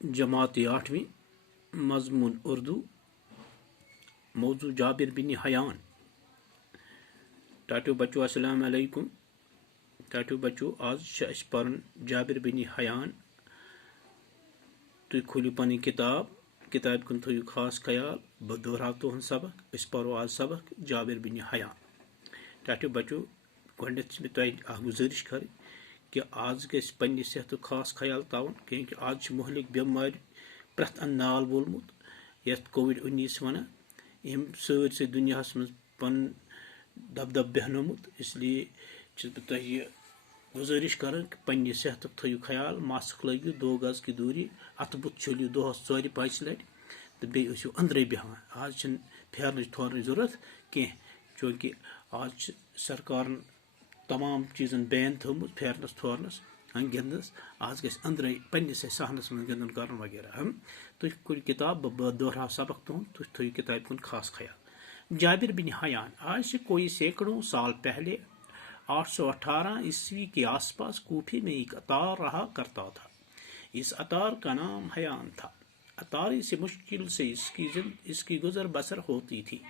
जमात 8वीं मजमून उर्दू मौजू जाबिर बिन हयान। टाटो बच्चों अस्सलाम अलैकुम। टाटो बच्चों आज पर्न जाबिर बिन हयान। तुम खोलियो पनी किताब कुन थो खास ख्याल। बह दोहराव तुहद सबक। परो आज सबक जाबिर बिन हयान। टाटो बच्चों गोडनेथ तह गुजारिश कर कि आज गस पन्ने सेहत खास ख्याल तावन क्योंकि आज मुहलिक बेमार प्रथ नाल वोलमुत यथ कोविड-19 वन यम सारे दुनिया मज पन दबदब बहनोमुत। इसलिए बह गुजारिश कर पन्ने सेहत थो ख्याल। मास्क लगियो, 2 गज की दूरी, अत बुत छलियो दोहस 4-5 लट तो बेयो अंदरे बहन। आज फेरन थोरन जरूरत कह चूँकि आज सरकार तमाम चीज़न बैन थोमुत फेरनस थोरनस गिंदस। आज गस अंदर पन्निस सहनस मन गिंदन कर वगैरह। तुम कुछ किताब दोहराव सबक तुम थो किताब कुन खास ख्याल। जाबिर बिन हयान आज से कोई सैकड़ों साल पहले 818 ईस्वी के आसपास कूफे में एक अतार रहा करता था। इस अतार का नाम हयान था। अतारी से मुश्किल से इसकी गुजर बसर होती थी।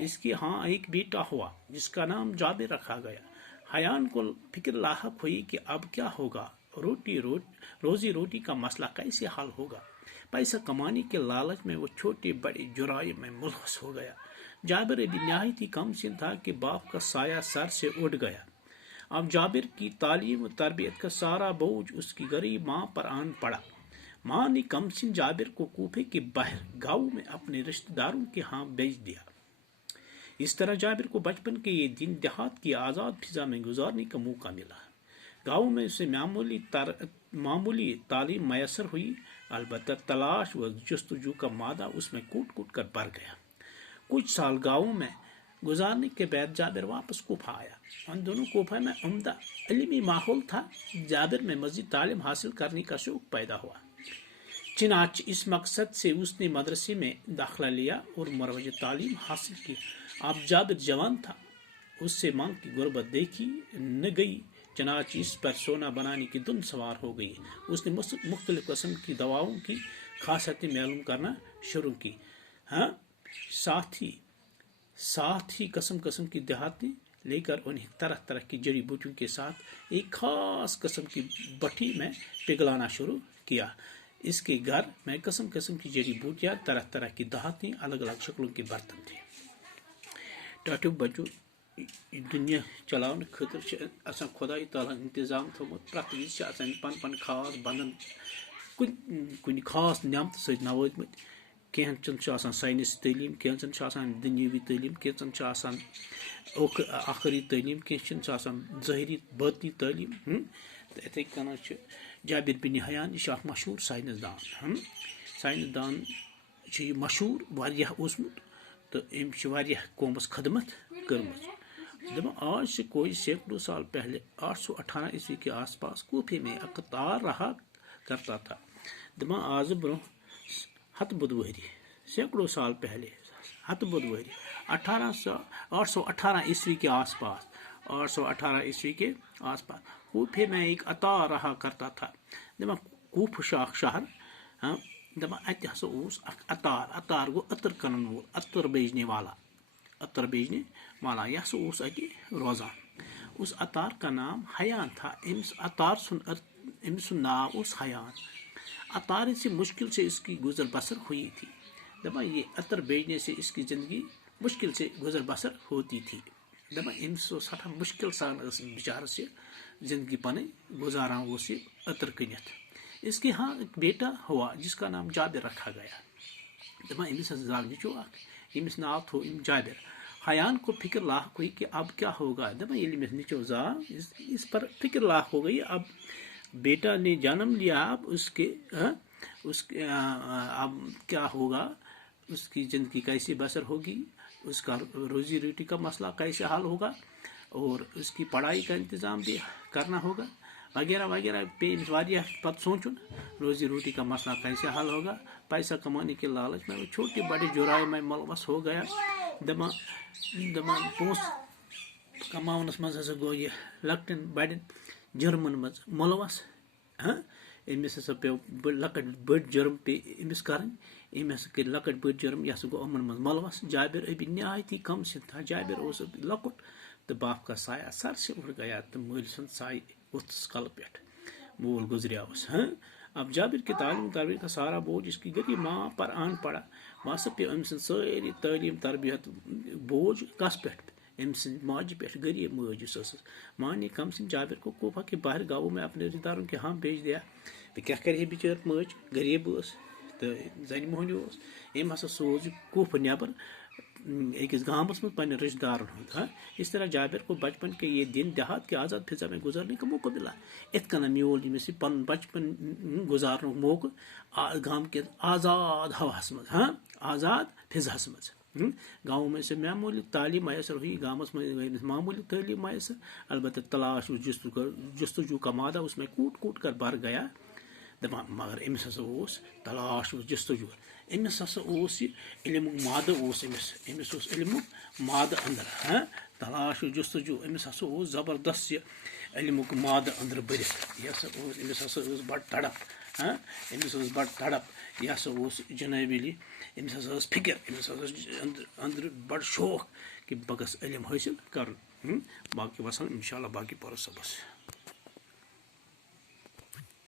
इसके यहाँ एक बेटा हुआ जिसका नाम जाबिर रखा गया। हयान को फिक्र लाहक हुई कि अब क्या होगा, रोजी रोटी का मसला कैसे हल होगा। पैसा कमाने के लालच में वो छोटे बड़े जुराइम में मुलवस हो गया। जाबिर अभी नहायत ही कम सिन था कि बाप का साया सर से उड़ गया। अब जाबिर की तालीम और तरबियत का सारा बोझ उसकी गरीब माँ पर आन पड़ा। माँ ने कम सिन जाबिर को कूफे के बाहर गाँव में अपने रिश्तेदारों के यहाँ भेज दिया। इस तरह जाबिर को बचपन के ये दिन देहात की आज़ाद फिजा में गुजारने का मौका मिला। गाँव में उसे मामूली तालीम मैसर हुई, अलबत्ता तलाश व जस्तजू का मादा उसमें कूट कूट कर भर गया। कुछ साल गाँव में गुजारने के बाद जाबिर वापस कोफा आया। उन दोनों कोफा में उम्दा इल्मी माहौल था। जाबिर में मजीद तालीम हासिल करने का शौक पैदा हुआ। चिनाच इस मकसद से उसने मदरसे में दाखिला लिया और मरवज तालीम हासिल की। अब जाबिर जवान था, उससे मांग की गुर्बत देखी न गई, चनाच इस पर सोना बनाने की धुन सवार हो गई। उसने मुख्तलिफ किस्म की दवाओं की खासियतें मालूम करना शुरू की। साथ ही किस्म की देहातें लेकर उन्हें तरह तरह की जड़ी बूटियों के साथ एक खास किस्म की भट्टी में पिघलाना शुरू किया। इसके घर में किस्म की जड़ी बूटियाँ, तरह तरह की देहातें, अलग अलग शक्लों के बर्तन थे। टाटो बच्चों दुनिया चलाने खतर खुदाई ताला इंतजाम थोमुत। प्रत विज पन पन खास बंदन कुन खास नियमत सत नवाजमत। कैंचन साइंस तलीम, कैंचन दुनियावी तलीम, कैंचन आखिरी तलीम, कैंचन ज़ाहिरी बातनी तलीम। इथे कन जाबिर बिन हयान यह मशहूर साइंसदान मशहूर वारिया ओसमुत तो अम कौमस खदमत कर्म। आज से कोई सैकड़ों साल पहले 818 ईस्वी के आसपास कूफे में अकतार रहा करता था। आज ब्रो हत बुधवरी सैकड़ों साल पहले हत बुधवरी 818 ईस्वी के आसपास 818 ईस्वी के आसपास कूफे में एक अतार रहा करता था। कूफ शहर अत अतार गो अतर कन वोल, अतर बेचने वाला यह अति रोजान। उस अतार का नाम हयान था। अमिस नाव उस हयान। अतार से मुश्किल से इसकी गुजर बसर हुई थी। ये अतर बेचने से इसकी जिंदगी मुश्किल से गुजर बसर होती थी। सठा मुश्किल सान बेचार से जिंदगी पन गुजारा अतर कनित। इसके यहाँ एक बेटा हुआ जिसका नाम जाबिर रखा गया। अमिस अमिस नाव थो जाबिर। हयान को फिक्र लाख हुई कि अब क्या होगा। निचो जा इस पर फिक्र लाख हो गई। अब बेटा ने जन्म लिया, अब उसके अब क्या होगा, उसकी ज़िंदगी कैसे बसर होगी, उसका रोजी रोटी का मसला कैसे हल होगा और उसकी पढ़ाई का इंतज़ाम भी करना होगा वगैरह वगैरह। पे वारिया पत सोचुन रोजी रोटी का मसला कैसे हल होगा। पैसा कमाने के लालच में वो छोटे बड़े जुराए में मुलवस हो गया। पोस कमावनस मज गो यह लकटन बड़न जुर्मन मज मुलवस। أمس ہسا پیو لکٹ بٔڑ جرم پے أمس کرٕنۍ أمۍ ہسا کٔرۍ لکٹ بٔڑ جرم یہِ ہسا گوٚو یِمن منٛز ملوث جابر ابھی نہایتی کم سن تھا جابر اوس لۄکُٹ تہٕ باپ کا سایہ سر سے اٹھ گیا تہٕ مٲلۍ سُنٛد سایہِ ووٚتھُس کلہٕ پٮ۪ٹھ مول گزریاوُس اب جابر کی تعلیم تربیت کا سارا بوجھ اس کی غریب ماں پر آن پڑا وہاں سے پیو أمۍ سٕنٛز سٲری تعلیٖم تربیت بوجھ کس پٮ۪ٹھ أمۍ سٕنٛدِ ماجہِ پٮ۪ٹھ غریب ماج یُس ٲسٕس ماں نے کم سن جابر کو کوفہ کے باہر گاؤں میں اپنے رشتہ داروں کے ہاں بھیج دیا تو کیا کرے بچار ماج غریب ٲس تہٕ زنہِ موہنیو اوس أمۍ ہسا سوز یہِ کوفہ نیبر أکِس گامس منٛز پننٮ۪ن رشتہ دارن ہُنٛد اس طرح جابر کو بچپن کے یہ دن دیہات کے آزاد فضا میں گزرنے کا موقع ملا ات کن میول أمِس یہِ پنُن بچپن گزارنُک موقع گام کے آزاد ہواہس منٛز آزاد فضاہس منٛز گاؤں میں سے معمولی تعلیم میسر ہوئی گامس میں معمولی تعلیم میسر البتہ تلاش جستجو کا مادہ اس میں کوٹ کوٹ کر بھر گیا دپان مگر أمِس ہسا اوس تلاش جستجو أمِس ہسا اوس یہِ علمُک مادٕ اوس أمِس اوس علمُک مادٕ أنٛدرٕ تلاش جستجو أمِس ہسا اوس زبردست یہِ علمُک مادٕ أنٛدرٕ بٔرِتھ یہِ ہسا اوس أمِس ہسا ٲس بڑٕ تڑپ أمِس ٲس بڑٕ تڑپ یہِ ہسا اوس جناب علی أمِس ہسا ٲس فکر أمِس ہسا ٲس أنٛدرٕ بڑٕ شوق کہِ بہٕ گژھٕ علم حٲصِل کرُن باقی وسلام انشاء اللہ باقی پرو صبحس